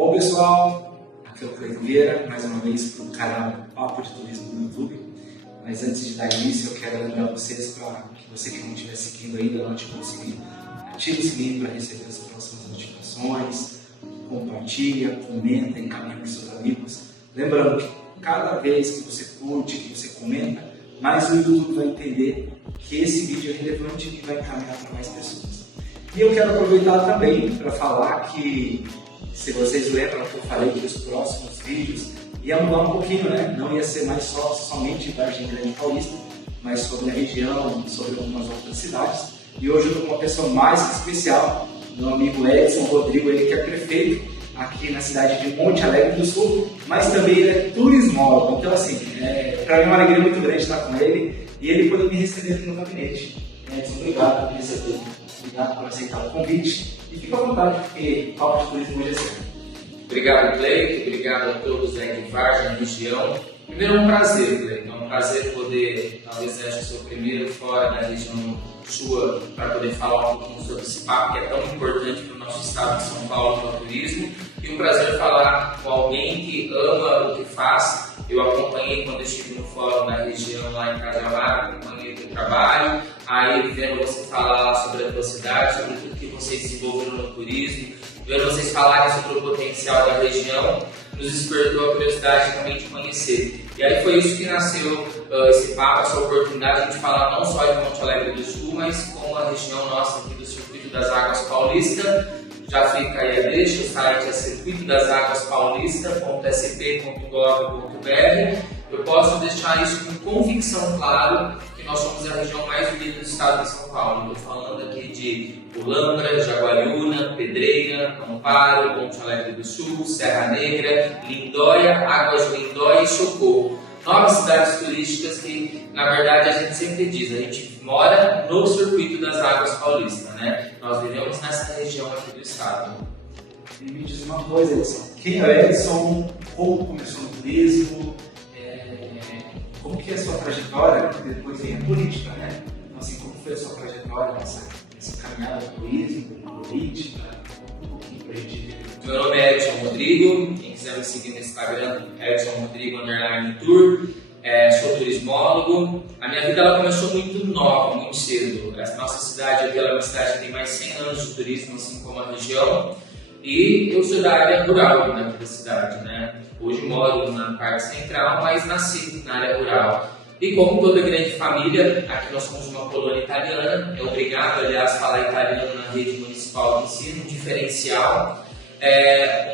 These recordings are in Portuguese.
Bom pessoal, aqui é o Cleiton Vieira, mais uma vez para o canal Papo de Turismo no YouTube. Mas antes de dar início, eu quero lembrar vocês para que você que não estiver seguindo ainda, não ativou o sininho, ative o sininho para receber as próximas notificações, compartilha, comenta, encaminha para os seus amigos. Lembrando que cada vez que você curte, que você comenta, mais o YouTube vai entender que esse vídeo é relevante e vai encaminhar para mais pessoas. E eu quero aproveitar também para falar que, se vocês lembram que eu falei que os próximos vídeos ia mudar um pouquinho, né? Não ia ser mais somente Vargem Grande Paulista, mas sobre a região, sobre algumas outras cidades. E hoje eu estou com uma pessoa mais especial, meu amigo Edson Rodrigo, ele que é prefeito aqui na cidade de Monte Alegre do Sul, mas também ele é turismólogo. Então, assim, para mim é uma alegria muito grande estar com ele e ele pôde me receber aqui no gabinete. Edson, obrigado por me receber, obrigado por aceitar o convite e fica à vontade, porque o Papo de Turismo hoje é seu. Obrigado, Cleiton, obrigado a todos aí de Vargem, região. Primeiro, é um prazer, Cleiton, é um prazer poder, talvez seja o seu primeiro fora da região sua, para poder falar um pouquinho sobre esse papo que é tão importante para o nosso estado de São Paulo, para o turismo. E um prazer falar com alguém que ama o que faz. Eu acompanhei quando eu estive no fórum da região lá em Cajamar, acompanhei o teu trabalho, aí vendo você falar sobre a tua cidade, sobre tudo que vocês desenvolveram no turismo, vendo vocês falarem sobre o potencial da região, nos despertou a curiosidade também de conhecer. E aí foi isso que nasceu esse papo, essa oportunidade de falar não só de Monte Alegre do Sul, mas como a região nossa aqui do Circuito das Águas Paulista. Já fica aí a deixa, o site é circuitodasAguaspaulista.sp.gov.br. Eu posso deixar isso com convicção, claro, que nós somos a região mais bonita do estado de São Paulo. Estou falando aqui de Ulambra, Jaguariúna, Pedreira, Amparo, Monte Alegre do Sul, Serra Negra, Lindóia, Águas de Lindóia e Socorro. 9 cidades turísticas que, na verdade, a gente sempre diz, a gente mora no Circuito das Águas Paulista, né? Nós vivemos nessa região aqui do estado. E me diz uma coisa, Edson, quem é o Edson, como começou no turismo, como que é a sua trajetória, porque depois vem a política, né? Então, assim, como foi a sua trajetória nessa caminhada do turismo, política, um pouquinho pra gente... Meu nome é Edson Rodrigo, quem quiser me seguir no Instagram, Edson Rodrigo _tour. Sou turismólogo. A minha vida ela começou muito nova, muito cedo. A nossa cidade aqui é uma cidade que tem mais 100 anos de turismo, assim como a região. E eu sou da área rural aqui da cidade, né? Hoje moro na parte central, mas nasci na área rural. E como toda grande família, aqui nós somos uma colônia italiana. É obrigado, aliás, falar italiano na rede municipal de ensino, um diferencial.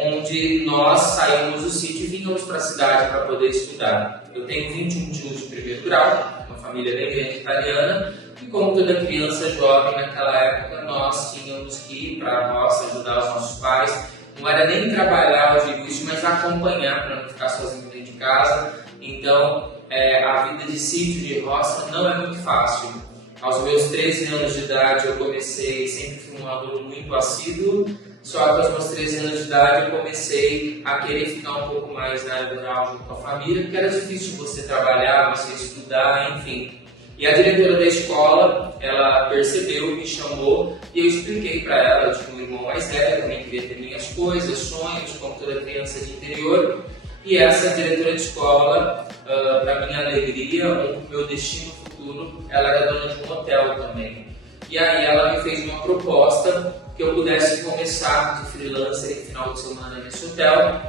Onde nós saímos do sítio e vínhamos para a cidade para poder estudar. Eu tenho 21 tios de primeiro grau, uma família bem grande italiana, e como toda criança jovem naquela época, nós tínhamos que ir para a roça ajudar os nossos pais. Não era nem trabalhar, eu digo isso, mas acompanhar para não ficar sozinho dentro de casa. Então, a vida de sítio, de roça, não é muito fácil. Aos meus 13 anos de idade, eu comecei, sempre fui um aluno muito assíduo. Só que aos meus 13 anos de idade eu comecei a querer ficar um pouco mais na área rural junto com a família, porque era difícil você trabalhar, você estudar, enfim. E a diretora da escola, ela percebeu, me chamou e eu expliquei para ela, eu tinha um irmão mais velho, também queria ter minhas coisas, sonhos, como toda criança de interior. E essa diretora de escola, para minha alegria, o meu destino futuro, ela era dona de um hotel também. E aí ela me fez uma proposta que eu pudesse começar de freelancer em final de semana nesse hotel,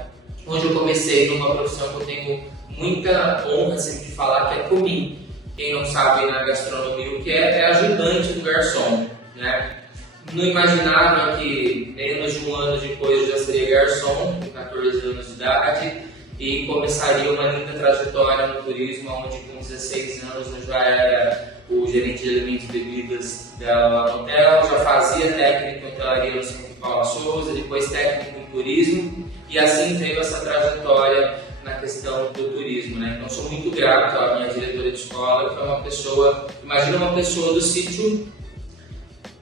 onde eu comecei numa profissão que eu tenho muita honra sempre de falar, que é comim. Quem não sabe na gastronomia o que é ajudante do garçom, né? Não imaginava que menos de um ano depois eu já seria garçom, com 14 anos de idade, e começaria uma linda trajetória no turismo, onde com 16 anos eu já era o gerente de alimentos e bebidas do hotel, já fazia técnico em hotelaria no Centro Paula Souza, depois técnico em turismo, e assim veio essa trajetória na questão do turismo, né? Então sou muito grato à minha diretora de escola, que é uma pessoa, imagina uma pessoa do sítio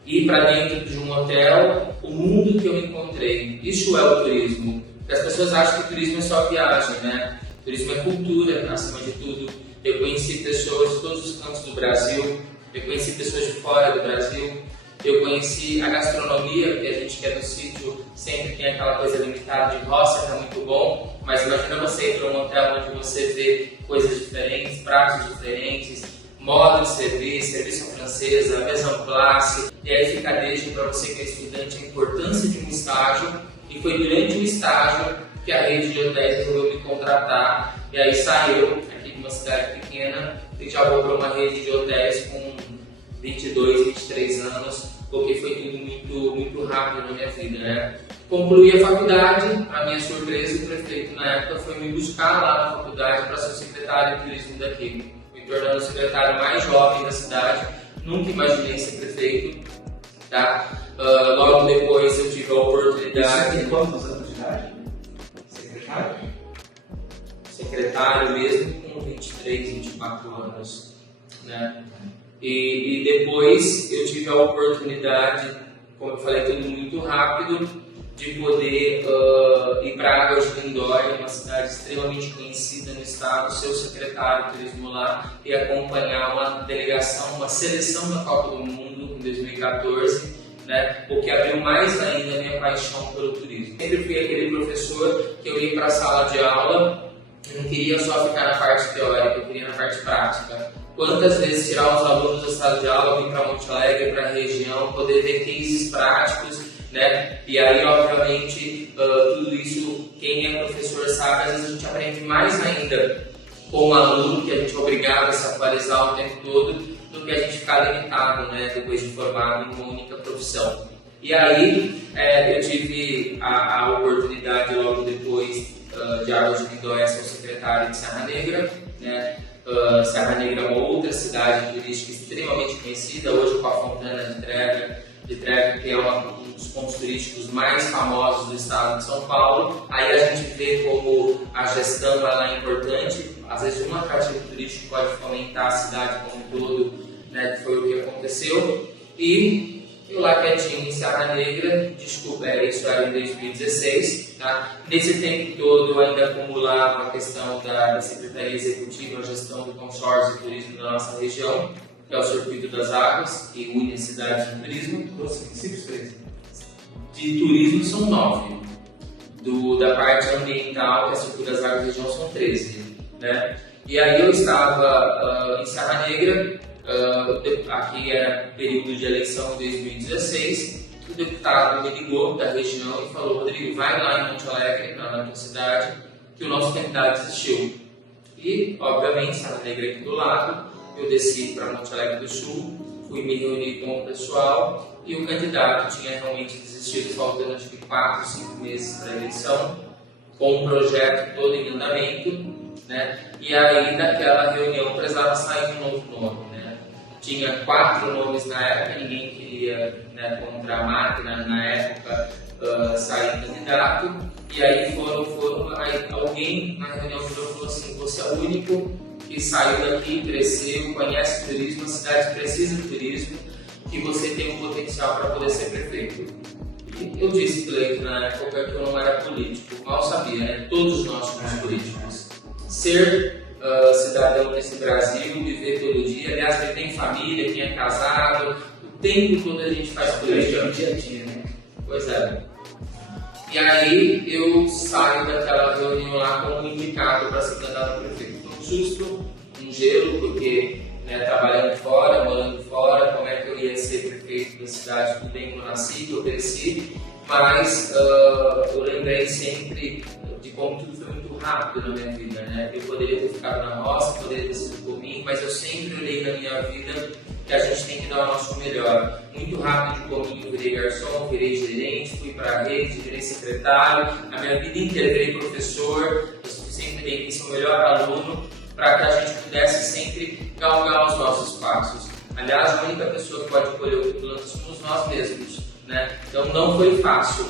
ir para dentro de um hotel, o mundo que eu encontrei. Isso é o turismo. As pessoas acham que o turismo é só viagem, né? O turismo é cultura, acima de tudo. Eu conheci pessoas de todos os cantos do Brasil, eu conheci pessoas de fora do Brasil, eu conheci a gastronomia, porque a gente que é do sítio sempre tem aquela coisa limitada de roça, que é muito bom, mas imagina você ir para um hotel onde você vê coisas diferentes, pratos diferentes, modo de servir, serviço à francesa, mise en place, e aí fica desde para você que é estudante a importância de um estágio, e foi durante o estágio que a rede de hotéis resolveu me contratar, e aí saiu aqui de uma cidade pequena e já vou para uma rede de hotéis com 22, 23 anos, porque foi tudo muito rápido na minha vida, né? Concluí a faculdade, a minha surpresa, o prefeito na época foi me buscar lá na faculdade para ser secretário de turismo daqui, me tornando o secretário mais jovem da cidade, nunca imaginei ser prefeito, tá? Logo depois eu tive a oportunidade... Você tem quantos anos de idade? Secretário? Secretário mesmo com 23, 24 anos, né? E depois eu tive a oportunidade, como eu falei, tudo muito rápido, de poder ir para Águas de Lindóia, uma cidade extremamente conhecida no estado, ser o secretário de turismo lá e acompanhar uma delegação, uma seleção da Copa do Mundo em 2014, né? O que abriu mais ainda a minha paixão pelo turismo. Sempre fui aquele professor que eu ia para a sala de aula e não queria só ficar na parte teórica, eu queria na parte prática. Quantas vezes tirar os alunos da sala de aula, vir para Monte Alegre, para a região, poder ver cases práticos, né? E aí, obviamente, tudo isso, quem é professor sabe, às vezes a gente aprende mais ainda com o aluno, que a gente é obrigado a se atualizar o tempo todo, do que a gente ficar limitado, né? Depois de formado em uma única profissão. E aí, eu tive a oportunidade, logo depois de Águas de Lindóia, ser o secretário de Serra Negra, né? Serra Negra é uma outra cidade turística extremamente conhecida, hoje com a Fontana de Trevi, que é um dos pontos turísticos mais famosos do estado de São Paulo. Aí a gente vê como a gestão ela é importante, às vezes um atrativo turístico pode fomentar a cidade como um todo, né, que foi o que aconteceu. E eu lá quietinho em Serra Negra, desculpa, isso era em 2016, tá? Nesse tempo todo eu ainda acumulava a questão da Secretaria Executiva, a gestão do consórcio de turismo da nossa região, que é o Circuito das Águas, que une as cidades de turismo. De turismo são 9, da parte ambiental, que é o Circuito das Águas da região, são 13, né? E aí eu estava em Serra Negra, aqui era período de eleição de 2016, o deputado me ligou da região e falou: Rodrigo, vai lá em Monte Alegre, na tua cidade, que o nosso candidato desistiu. E, obviamente, Serra Negra aqui do lado, eu desci para Monte Alegre do Sul, fui me reunir com o pessoal e o candidato tinha realmente desistido, faltando acho que 4, 5 meses para a eleição, com o projeto todo em andamento, né? E aí, daquela reunião, precisava sair um novo nome, né? Tinha 4 nomes na época, ninguém queria, né, contra a máquina na época sair candidato, e aí aí alguém na reunião falou assim: você é o único que saiu daqui, cresceu, conhece o turismo, a cidade precisa do turismo, que você tem um potencial para poder ser prefeito. E eu disse, Cleito, na época que eu não era político, mal sabia, né? Todos nós somos políticos. Ser cidadão nesse Brasil, viver todo dia, aliás, quem tem família, quem é casado, o tempo todo a gente faz política. No dia a dia, né? Pois é. E aí eu saio daquela reunião lá como indicado para ser candidato a prefeito. Foi um susto, um gelo, porque, né, trabalhando fora, morando fora, como é que eu ia ser prefeito da cidade, tudo bem que eu nasci, que eu cresci, mas eu lembrei sempre de como tudo foi muito rápido na minha vida, né? Eu poderia ter ficado na roça, poderia ter sido por mim, mas eu sempre olhei na minha vida que a gente tem que dar o nosso melhor. Muito rápido de comigo, virei garçom, virei gerente, fui para a rede, virei secretário, a minha vida inteira virei professor, eu sempre tentei ser o melhor aluno para que a gente pudesse sempre galgar os nossos passos. Aliás, a única pessoa que pode colher o que planta somos nós mesmos, né? Então não foi fácil.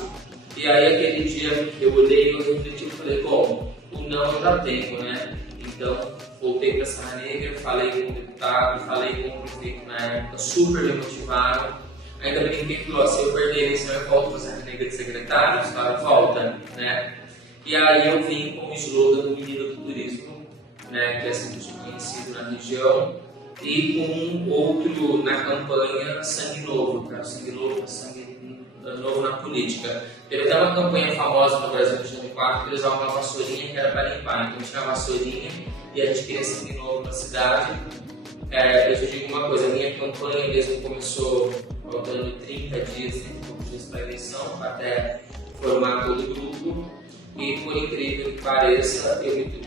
E aí aquele dia eu olhei, eu refleti e falei: bom, o não eu já tenho, né? Então voltei para Serra Negra, falei com o deputado, falei com o prefeito na época, super me motivaram. Ainda brinquei que se eu perder a eleição eu volto para Serra Negra de secretário, os caras voltam, né? E aí eu vim com o slogan do Menino do Turismo, né, que é sempre conhecido na região, e com outro na campanha Sangue Novo, Sangue Novo na política. Teve até uma campanha famosa no Brasil, no 2004, que eles usavam uma vassourinha que era para limpar. Então tinha a vassourinha e a gente queria sangue novo na cidade. Eu te digo uma coisa, a minha campanha mesmo começou faltando 30 dias para a eleição, até formar todo o grupo. E por incrível que pareça, eu me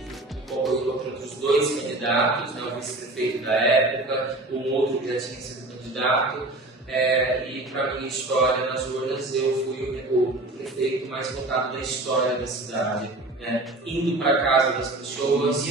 concorri contra outros 2 candidatos, né, o vice-prefeito da época, um outro que já tinha sido candidato. E para minha história nas urnas, eu fui o prefeito mais votado da história da cidade, né? Indo para casa das pessoas,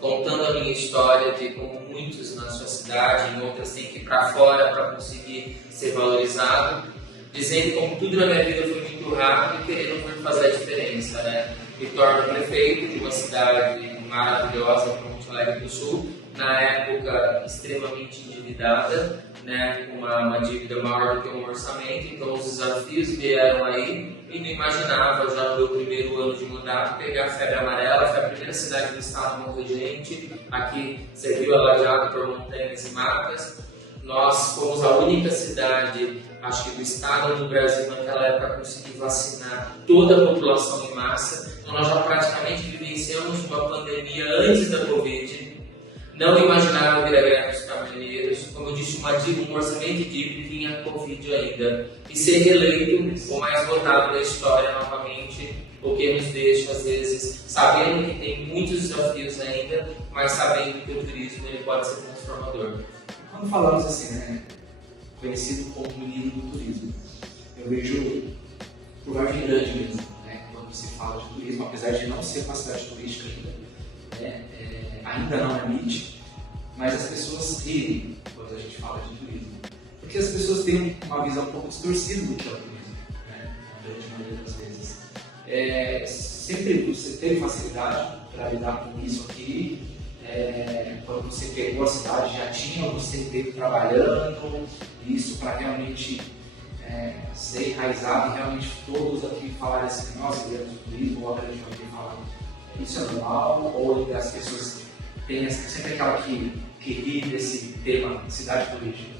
contando a minha história de como muitos na sua cidade, em outras têm que ir para fora para conseguir ser valorizado, dizendo como tudo na minha vida foi muito rápido e querendo muito fazer a diferença, né? Me torno prefeito de uma cidade maravilhosa, como Monte Alegre do Sul, na época extremamente endividada, né, com uma dívida maior do que um orçamento, então os desafios vieram aí e não imaginava já no meu primeiro ano de mandato pegar a febre amarela. Foi a primeira cidade do estado a morrer gente, aqui serviu alajado por montanhas e matas. Nós fomos a única cidade, acho que do estado do Brasil naquela época, a conseguir vacinar toda a população em massa. Então nós já praticamente vivenciamos uma pandemia antes da Covid. Não imaginava vir a greve dos caminhoneiros, como eu disse, um orçamento de dívida e vinha a Covid ainda. E ser reeleito o mais votado da história novamente, o que nos deixa, às vezes, sabendo que tem muitos desafios ainda, mas sabendo que o turismo ele pode ser transformador. Quando falamos assim, né, conhecido como menino do turismo, eu vejo por Vargem Grande mesmo, né, quando se fala de turismo, apesar de não ser uma cidade turística ainda, né, ainda não é MIT, mas as pessoas riem quando a gente fala de turismo, porque as pessoas têm uma visão um pouco distorcida do que é o turismo, né, na grande maioria das vezes. Sempre você teve facilidade para lidar com isso aqui. Quando você pegou a cidade, já tinha você tempo trabalhando isso para realmente ser enraizado, e realmente todos aqui falarem assim, nós queremos turismo, ou a grande maioria falar, isso é normal, ou as pessoas têm sempre aquela que ri desse tema cidade turística.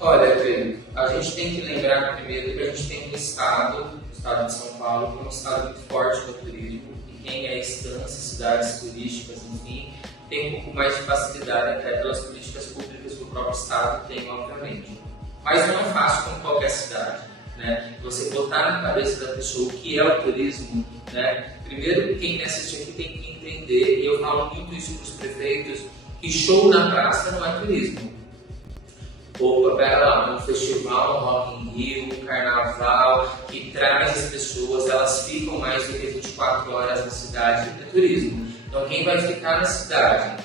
Olha, Pedro, a gente tem que lembrar primeiro que a gente tem um estado, o estado de São Paulo, que é um estado muito forte no turismo. Quem é estância, cidades turísticas, enfim, tem um pouco mais de facilidade até pelas políticas públicas que o próprio Estado tem, obviamente. Mas não é fácil como qualquer cidade, né? Você botar na cabeça da pessoa o que é o turismo, né? Primeiro, quem me assiste aqui tem que entender, e eu falo muito isso para os prefeitos, que show na praça não é turismo. Opa, pera lá, um festival, um Rock in Rio, um carnaval, que traz as pessoas, elas ficam mais do que 24 horas na cidade, é turismo. Então quem vai ficar na cidade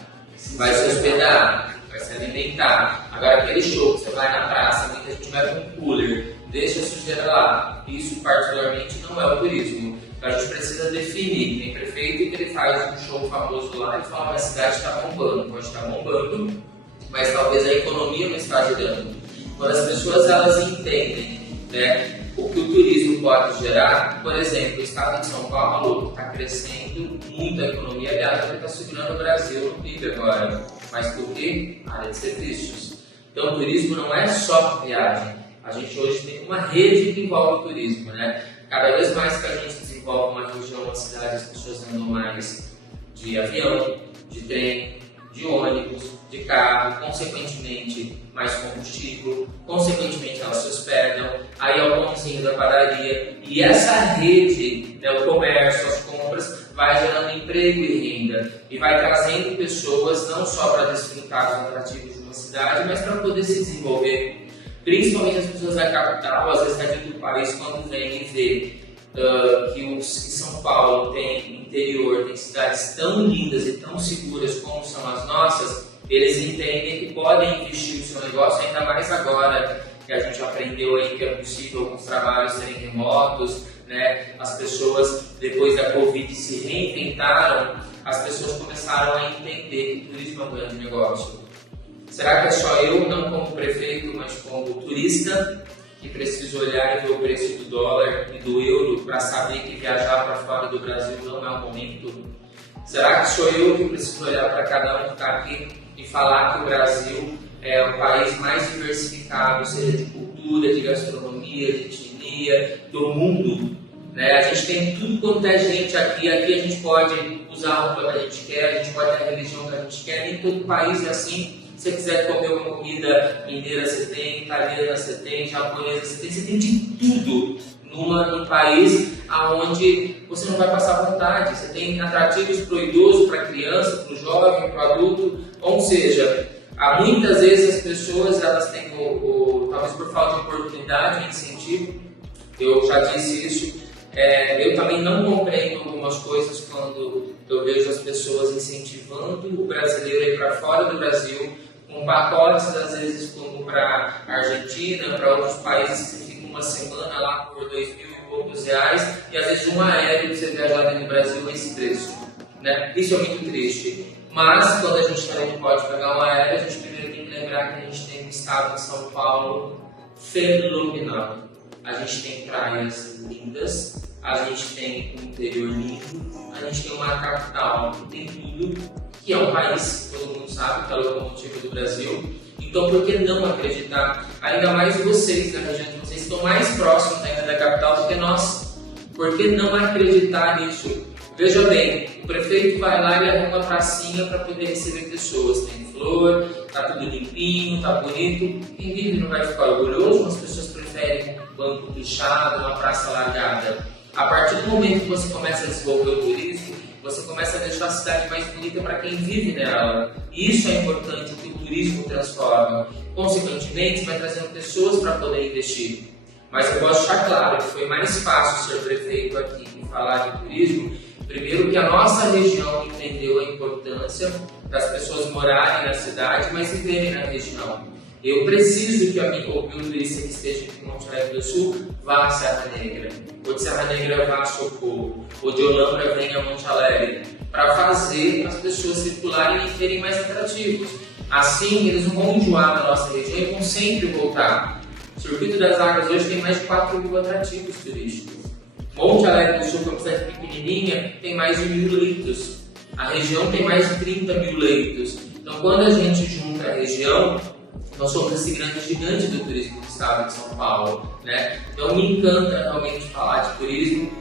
vai se hospedar, vai se alimentar. Agora aquele show que você vai na praça, muita gente vai com um cooler, deixa a sujeira lá. Isso particularmente não é o turismo. Então a gente precisa definir. Tem prefeito que ele faz um show famoso lá e fala que a cidade está bombando, pode estar bombando, mas talvez a economia não está girando. Quando as pessoas elas entendem, né, o que o turismo pode gerar, por exemplo, o estado de São Paulo está crescendo muito a economia, aliás, ele está segurando o Brasil no PIB agora. Mas por quê? Área de serviços. Então o turismo não é só viagem. A gente hoje tem uma rede que envolve o turismo, né? Cada vez mais que a gente desenvolve uma região, uma cidade, as pessoas andam mais de avião, de trem, de ônibus, de carro, consequentemente mais combustível, consequentemente elas se hospedam, aí é o pãozinho da padaria, e essa rede, né, o comércio, as compras, vai gerando emprego e renda, e vai trazendo pessoas não só para desfrutar dos atrativos de uma cidade, mas para poder se desenvolver. Principalmente as pessoas da capital, às vezes daqui do país, quando vem e vê que São Paulo tem interior, tem cidades tão lindas e tão seguras como são as nossas, eles entendem que podem investir o seu negócio, ainda mais agora que a gente aprendeu aí que é possível alguns trabalhos serem remotos, né? As pessoas, depois da Covid, se reinventaram, as pessoas começaram a entender que o turismo é um grande negócio. Será que é só eu, não como prefeito, mas como turista, que preciso olhar e ver o preço do dólar e do euro para saber que viajar para fora do Brasil não é o momento? Será que sou eu que preciso olhar para cada um que está aqui e falar que o Brasil é o país mais diversificado, seja de cultura, de gastronomia, de etnia, do mundo? Né? A gente tem tudo quanto é gente aqui. Aqui a gente pode usar a roupa que a gente quer, a gente pode ter a religião que a gente quer. Nem todo país é assim. Se você quiser comer uma comida mineira, você tem, italiana, você tem, japonesa, você tem de tudo num país onde você não vai passar vontade. Você tem atrativos para o idoso, para a criança, para o jovem, para o adulto. Ou seja, muitas vezes as pessoas elas têm, talvez por falta de oportunidade, incentivo. Eu já disse isso. Eu também não compreendo algumas coisas quando eu vejo as pessoas incentivando o brasileiro a ir para fora do Brasil, com pacotes, às vezes, como para a Argentina, para outros países que você fica uma semana lá por 2.000 e poucos reais, e às vezes um aéreo que você viajar dentro do Brasil é esse preço. Né? Isso é muito triste. Mas, quando a gente também pode pegar um aéreo, a gente primeiro tem que lembrar que a gente tem um estado de São Paulo fenomenal. A gente tem praias lindas, a gente tem um interior lindo, a gente tem uma capital que tem tudo, que é um país, todo mundo sabe, que é a locomotiva do Brasil. Então, por que não acreditar? Ainda mais vocês, da região de vocês, estão mais próximos ainda da capital do que nós. Por que não acreditar nisso? Veja bem, o prefeito vai lá e arruma uma pracinha para poder receber pessoas. Tem flor, tá tudo limpinho, tá bonito. Quem vive não vai ficar orgulhoso, as pessoas preferem um banco pichado, uma praça largada. A partir do momento que você começa a desenvolver o turismo, você começa a deixar a cidade mais bonita para quem vive nela. E isso é importante, o que o turismo transforma. Consequentemente, você vai trazendo pessoas para poder investir. Mas eu posso deixar claro que foi mais fácil ser prefeito aqui e falar de turismo. Primeiro que a nossa região entendeu a importância das pessoas morarem na cidade, mas viverem na região. Eu preciso que o turista que esteja aqui em Monte Alegre do Sul vá a Serra Negra, ou de Serra Negra vá a Socorro, ou de Olambra venha a Monte Alegre, para fazer as pessoas circularem e serem mais atrativos. Assim, eles não vão enjoar na nossa região e vão sempre voltar. O Circuito das Águas hoje tem mais de 4.000 atrativos turísticos. Monte Alegre do Sul, que é uma cidade pequenininha, tem mais de 1.000 leitos. A região tem mais de 30.000 leitos. Então, quando a gente junta a região, nós somos esse grande gigante do turismo do estado de São Paulo, né? Então me encanta realmente falar de turismo.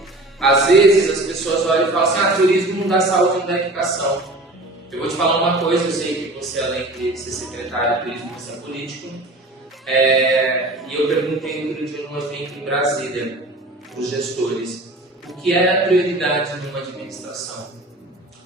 Às vezes as pessoas olham e falam assim, turismo não dá saúde, não dá educação. Eu vou te falar uma coisa, eu sei que você, além de ser secretário de turismo, você é político. E eu perguntei outro dia num evento em Brasília, para os gestores, o que era a prioridade de uma administração.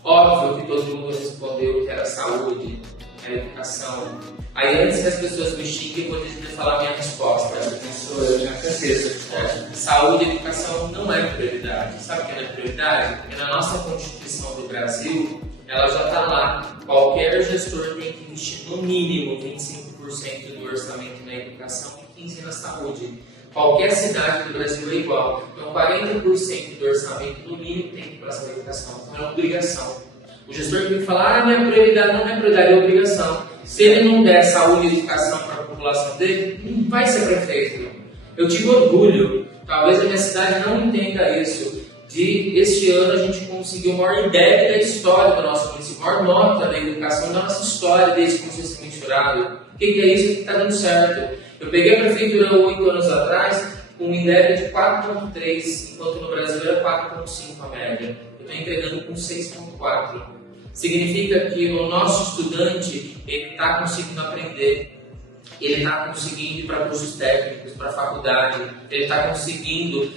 Óbvio que todo mundo respondeu que era saúde, era educação. Aí antes que as pessoas me xinguem, eu vou decidir falar a minha resposta. Eu já cansei essa resposta. Saúde e educação não é prioridade. Sabe o que não é prioridade? Porque na nossa Constituição do Brasil, ela já está lá. Qualquer gestor tem que investir no mínimo 25% do orçamento na educação e 15% na saúde. Qualquer cidade do Brasil é igual. Então 40% do orçamento no mínimo tem que ir para a educação. Então é uma obrigação. O gestor tem que falar, minha prioridade não é prioridade, é obrigação. Se ele não der saúde e educação para a população dele, não vai ser prefeito. Eu tive orgulho, talvez a minha cidade não entenda isso, de este ano a gente conseguiu o maior INDEB da história do nosso município, a maior nota da educação da nossa história desde que começou a ser mensurado. O que é isso que está dando certo? Eu peguei a prefeitura 8 anos atrás com um INDEB de 4,3, enquanto no Brasil era 4,5 a média. Eu estou entregando com 6,4. Significa que o nosso estudante está conseguindo aprender, ele está conseguindo ir para cursos técnicos, para a faculdade, ele está conseguindo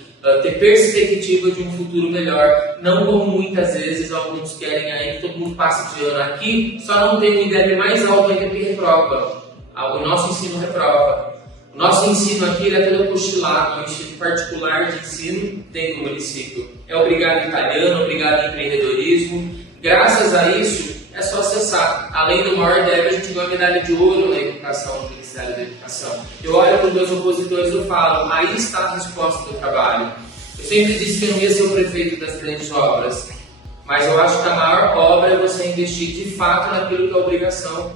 ter perspectiva de um futuro melhor, não como muitas vezes alguns querem aí que todo mundo passe de ano aqui, só não tem um INDEB mais alto ainda que reprova. O nosso ensino reprova. O nosso ensino aqui é todo apostolado, é um instituto particular de ensino dentro do município. É obrigado em italiano, obrigado em empreendedorismo. Graças a isso, é só acessar. Além do maior INDEB, a gente ganhou a medalha de ouro na educação, no Ministério da Educação. Eu olho para os meus opositores e falo, aí está a resposta do trabalho. Eu sempre disse que eu não ia ser o prefeito das grandes obras, mas eu acho que a maior obra é você investir de fato naquilo que é obrigação,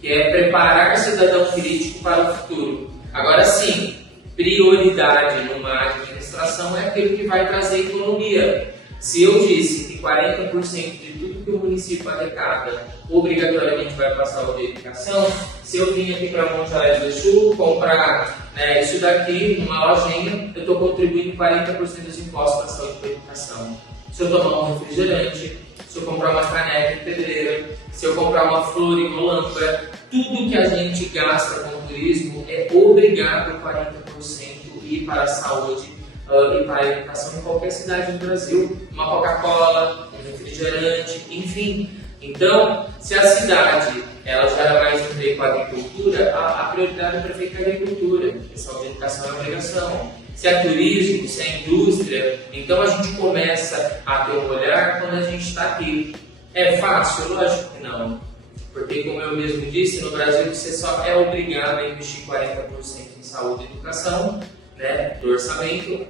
que é preparar o cidadão crítico para o futuro. Agora sim, prioridade numa administração é aquilo que vai trazer economia. Se eu disse que 40% de tudo que que o município arrecada obrigatoriamente vai para a saúde e educação, se eu vim aqui para Monte Alegre do Sul comprar isso daqui numa lojinha, eu estou contribuindo 40% dos impostos para a saúde e para a educação. Se eu tomar um refrigerante, se eu comprar uma caneca de pedreira, se eu comprar uma flor em uma lâmpada, tudo que a gente gasta com turismo é obrigado 40% ir para a saúde e para a educação em qualquer cidade do Brasil. Uma Coca-Cola, um refrigerante, enfim. Então, se a cidade ela gera mais emprego com a agricultura, a prioridade é prefeito é a agricultura, porque saúde e educação é obrigação. Se é turismo, se é indústria, então a gente começa a ter um olhar quando a gente está aqui. É fácil? Lógico que não. Porque, como eu mesmo disse, no Brasil você só é obrigado a investir 40% em saúde e educação, né, do orçamento,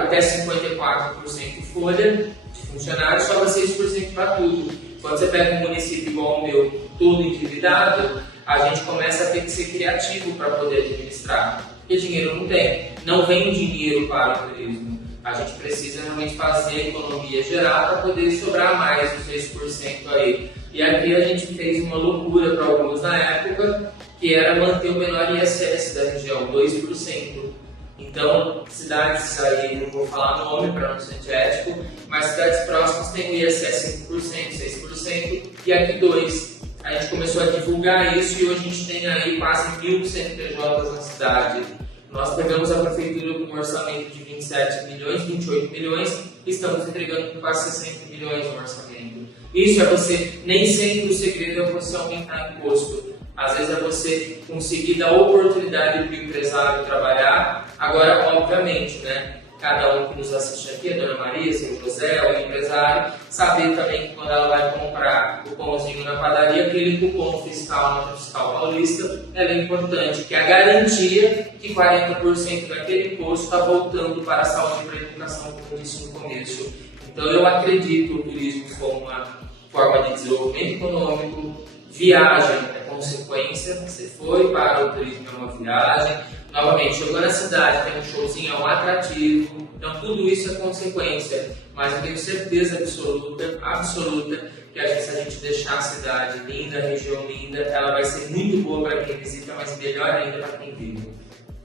até 54% folha de funcionários, sobra 6% para tudo. Quando você pega um município igual o meu, todo endividado, a gente começa a ter que ser criativo para poder administrar. Porque dinheiro não tem. Não vem dinheiro para o turismo. A gente precisa realmente fazer a economia gerar para poder sobrar mais os 6% aí. E aqui a gente fez uma loucura para alguns na época, que era manter o menor ISS da região, 2%. Então, cidades aí, não vou falar nome para não ser antiético, mas cidades próximas têm o ISS 5%, 6% e aqui 2%. A gente começou a divulgar isso e hoje a gente tem aí quase 1.000 CNPJs na cidade. Nós pegamos a prefeitura com um orçamento de 27 milhões, 28 milhões e estamos entregando com quase 60 milhões no orçamento. Isso é você, nem sempre o segredo é você aumentar imposto. Às vezes é você conseguir dar oportunidade para o empresário trabalhar. Agora, obviamente, né? Cada um que nos assiste aqui, a Dona Maria, seu José, o empresário, saber também que quando ela vai comprar o pãozinho na padaria, aquele cupom fiscal no Fiscal Paulista, ela é importante, que é a garantia que 40% daquele imposto está voltando para a saúde e para a educação, como eu disse no começo. Então eu acredito no turismo como uma forma de desenvolvimento econômico. Viagem é consequência, você foi para o turismo, é uma viagem. Novamente, chegou na cidade, tem um showzinho, é um atrativo, então tudo isso é consequência, mas eu tenho certeza absoluta, que se a gente deixar a cidade linda, a região linda, ela vai ser muito boa para quem visita, mas melhor ainda para quem vive.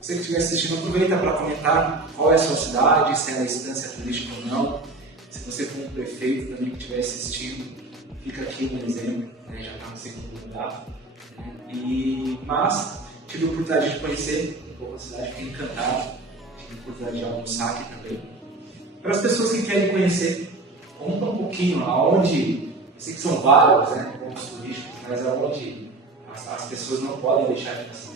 Você que estiver assistindo, aproveita para comentar qual é a sua cidade, se ela é instância turística ou não. Se você for um prefeito também que estiver assistindo, fica aqui um exemplo, né? Já está no segundo lugar. Mas tive a oportunidade de conhecer um pouco a cidade, fiquei encantado, tive a oportunidade de almoçar aqui também. Para as pessoas que querem conhecer, conta um pouquinho aonde, eu sei que são vários, né, pontos turísticos, mas aonde as pessoas não podem deixar de passar.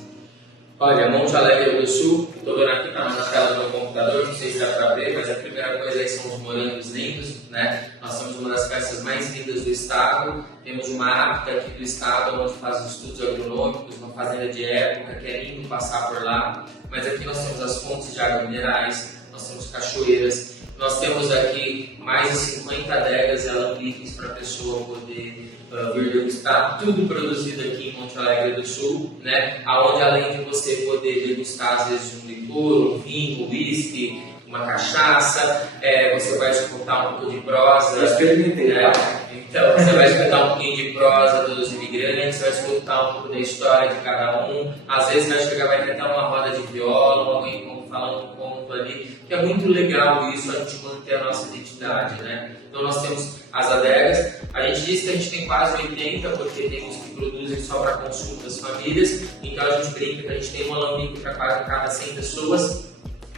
Olha, Monte Alegre do Sul, estou vendo aqui, está na tela do meu computador, não sei se dá para ver, mas a primeira coisa aí são os morangos lindos, né? Nós temos uma das festas mais lindas do estado, temos uma APTA aqui do estado, onde faz os estudos agronômicos, uma fazenda de época, que é lindo passar por lá, mas aqui nós temos as fontes de água minerais, nós temos cachoeiras, nós temos aqui mais de 50 adegas e alambiques para a pessoa poder vir degustar, tudo produzido aqui em Monte Alegre do Sul, né? Onde além de você poder degustar às vezes um licor, um vinho, um whisky, uma cachaça, você vai escutar um pouco de prosa. Eu experimentei, né? Então, você vai escutar um pouquinho de prosa dos imigrantes, vai escutar um pouco da história de cada um, às vezes vai ter até uma roda de viola, alguém falando um conto ali, que é muito legal isso, a gente manter a nossa identidade, né? Então nós temos as adegas, a gente diz que a gente tem quase 80, porque tem uns que produzem só para consumo das famílias, então a gente brinca que a gente tem um alambique para cada 100 pessoas,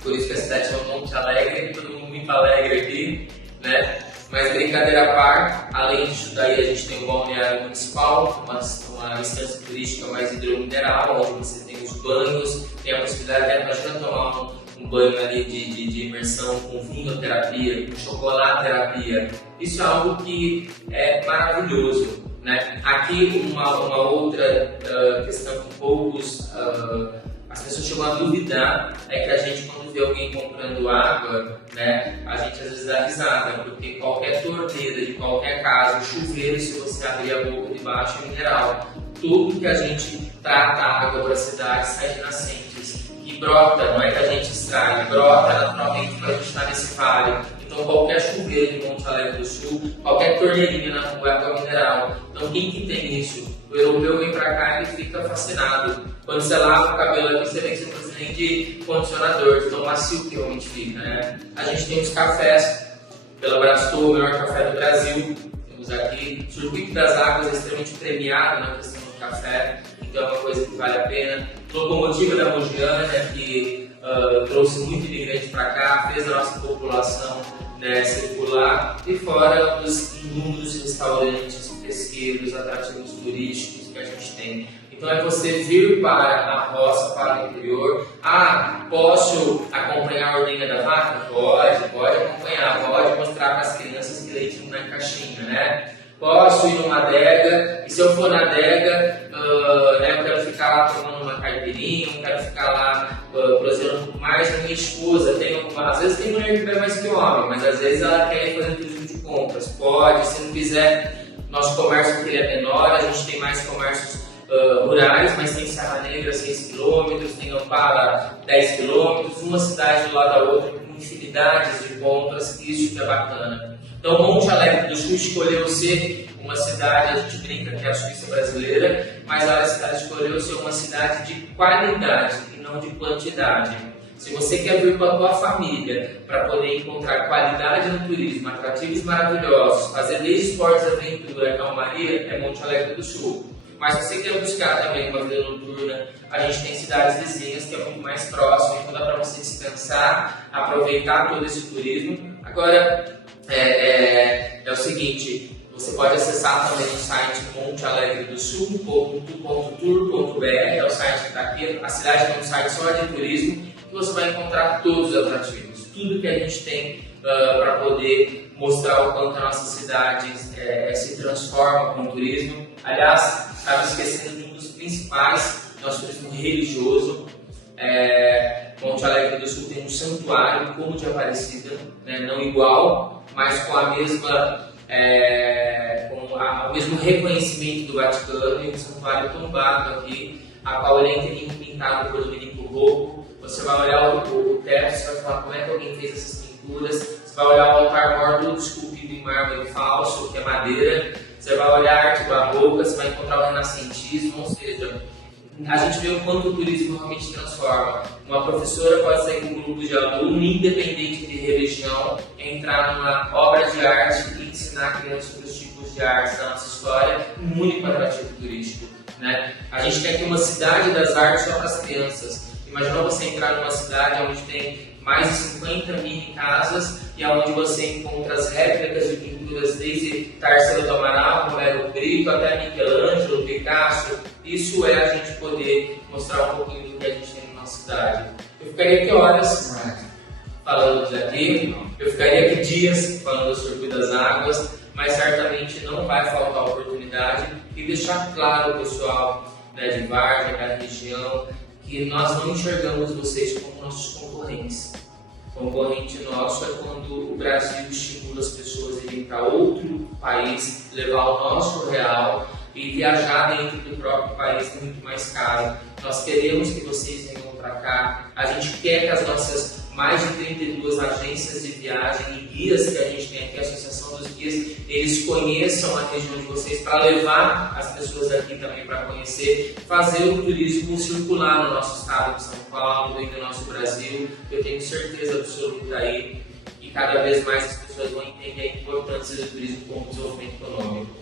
por isso que a cidade chama Monte Alegre, todo mundo muito alegre aqui, né? Mas brincadeira à parte, além disso daí a gente tem o balneário municipal, uma instância turística mais hidromineral, onde você tem os banhos, tem a possibilidade, imagina tomar um banho ali de imersão com vinhoterapia, com chocolaterapia. Isso é algo que é maravilhoso, né? Aqui uma outra questão que poucos as pessoas chegam a duvidar é que a gente, quando vê alguém comprando água, né, a gente às vezes dá risada, porque qualquer torneira de qualquer casa, chuveiro, se você abrir a boca de baixo, é mineral. Tudo que a gente trata a água para a cidade sai de nascentes. E brota, não é que a gente extrai, brota naturalmente para a gente estar nesse vale. Então Então qualquer chuveiro de Monte Alegre do Sul, qualquer torneirinha na rua é água mineral. Então quem que tem isso? O europeu vem para cá e fica fascinado. Quando você lava o cabelo aqui, você vê que você não precisa nem de condicionador, de tão macio que realmente fica, né? A gente tem os cafés, pela Brastor, o melhor café do Brasil. Temos aqui, o Circuito das Águas é extremamente premiado na questão do café, então é uma coisa que vale a pena. Locomotiva da Mogiana, que trouxe muito imigrante para cá, fez a nossa população, né, circular, e fora os inúmeros restaurantes, pesqueiros, atrativos turísticos que a gente tem. Então é você vir para a roça, para o interior. Ah, posso acompanhar a ordenha da vaca? Pode acompanhar, pode mostrar para as crianças que leite não é caixinha, né? Posso ir numa adega, e se eu for na adega, eu quero ficar lá tomando uma caipirinha, eu quero ficar lá prosseando um pouco mais da minha esposa. Às vezes tem mulher que bebe mais que homem, mas às vezes ela quer ir fazer turismo de compras. Pode, se não quiser, nosso comércio ele é menor, a gente tem mais comércios rurais, mas tem Serra Negra 6 km, tem Ampara 10 km, uma cidade do lado da outra com infinidades de pontas, isso que é bacana. Então Monte Alegre do Sul escolheu ser uma cidade, a gente brinca que é a Suíça brasileira, mas a cidade escolheu ser uma cidade de qualidade e não de quantidade. Se você quer vir com a tua família para poder encontrar qualidade no turismo, atrativos maravilhosos, fazer desde esportes, aventura, calmaria, é Monte Alegre do Sul. Mas se você quer buscar também uma vida noturna, a gente tem cidades vizinhas que é muito mais próximo, então dá para você descansar, aproveitar todo esse turismo. Agora, é o seguinte, você pode acessar também o site montealegredosul.tour.br, é o site que está aqui. A cidade tem um site só de turismo, que você vai encontrar todos os atrativos, tudo que a gente tem para poder mostrar o quanto a nossa cidade se transforma com o turismo. Aliás, estava esquecendo de um dos principais, nosso turismo religioso. Monte Alegre do Sul tem um santuário como de Aparecida, né, não igual, mas com a mesma, o mesmo reconhecimento do Vaticano, e um santuário tombado aqui, a qual ele é inteirinho pintado por Domenico Rocco. Você vai olhar o teto, você vai falar como é que alguém fez essas pinturas. Você vai olhar o altar maior todo esculpido em mármore falso, que é madeira. Você vai olhar a arte barroca, você vai encontrar o renascentismo, ou seja, a gente vê o quanto o turismo realmente transforma. Uma professora pode sair com um grupo de alunos, independente de religião, entrar numa obra de arte e ensinar crianças sobre os tipos de artes da nossa história, um único atrativo turístico, né? A gente tem aqui uma cidade das artes só para as crianças. Imagina você entrar numa cidade onde tem mais de 50 mini casas e onde você encontra as réplicas de pinturas desde Tarsila do Amaral, Romero Brito, até Michelangelo, Picasso. Isso é a gente poder mostrar um pouquinho do que a gente tem na nossa cidade. Eu ficaria aqui horas falando daqui, eu ficaria aqui dias falando do Circuito das Águas, mas certamente não vai faltar oportunidade e deixar claro, pessoal, né, de Vargem, da região, que nós não enxergamos vocês como nossos concorrentes. Concorrente nosso é quando o Brasil estimula as pessoas a irem para outro país, levar o nosso real e viajar dentro do próprio país é muito mais caro. Nós queremos que vocês venham para cá. A gente quer que as nossas mais de 32 agências de viagem e guias que a gente tem aqui, a Associação dos Guias, eles conheçam a região de vocês para levar as pessoas aqui também para conhecer, fazer o turismo circular no nosso estado de São Paulo e no nosso Brasil. Eu tenho certeza absoluta aí que cada vez mais as pessoas vão entender a importância do turismo como desenvolvimento econômico.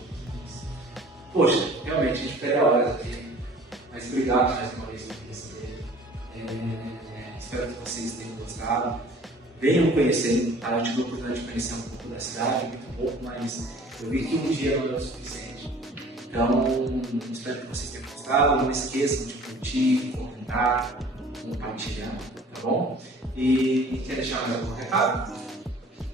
Poxa, realmente a gente pega horas aqui, mas obrigado mais uma vez por receber. Espero que vocês tenham gostado. Venham conhecer, tá? Eu tive a oportunidade de conhecer um pouco da cidade, muito pouco, mas eu vi que um dia não é o suficiente. Então, espero que vocês tenham gostado. Não esqueçam de curtir, comentar, compartilhar, tá bom? E quer deixar mais algum recado?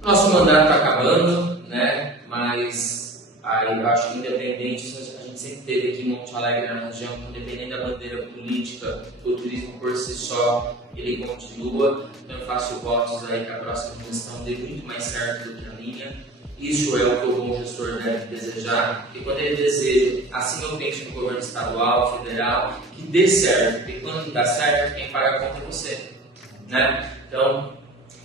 Nosso mandato está acabando, né? Mas aí eu acho que independente, a gente sempre teve aqui em Monte Alegre na região, independente da bandeira política, o turismo por si só, ele continua. Então eu faço votos aí que a próxima gestão dê muito mais certo do que a minha. Isso é o que o bom gestor deve desejar, e quando ele deseja, assim eu penso no governo estadual, federal, que dê certo, porque quando dá certo, quem paga a conta é você, né? Então,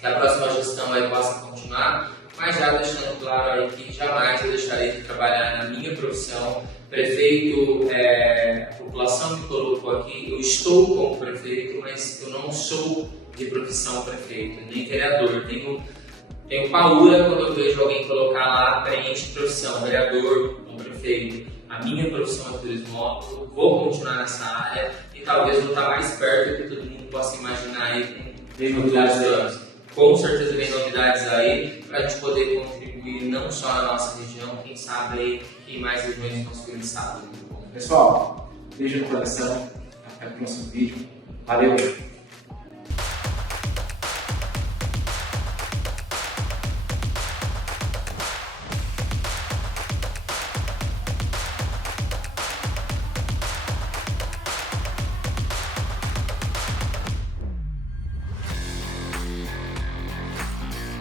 que a próxima gestão aí possa continuar, mas já deixando claro aí que jamais eu deixarei de trabalhar na minha profissão. Prefeito, a população me colocou aqui, eu estou como prefeito, mas eu não sou de profissão prefeito, nem vereador. Tenho paura quando eu vejo alguém colocar lá, preenche profissão, vereador ou prefeito. A minha profissão é turismólogo, vou continuar nessa área e talvez vou estar mais perto do que todo mundo possa imaginar aí. Tem novidades aí? Com certeza vem novidades aí para a gente poder contribuir não só na nossa região, quem sabe aí em mais regiões do nosso estado. Pessoal, beijo no coração, até o próximo vídeo. Valeu!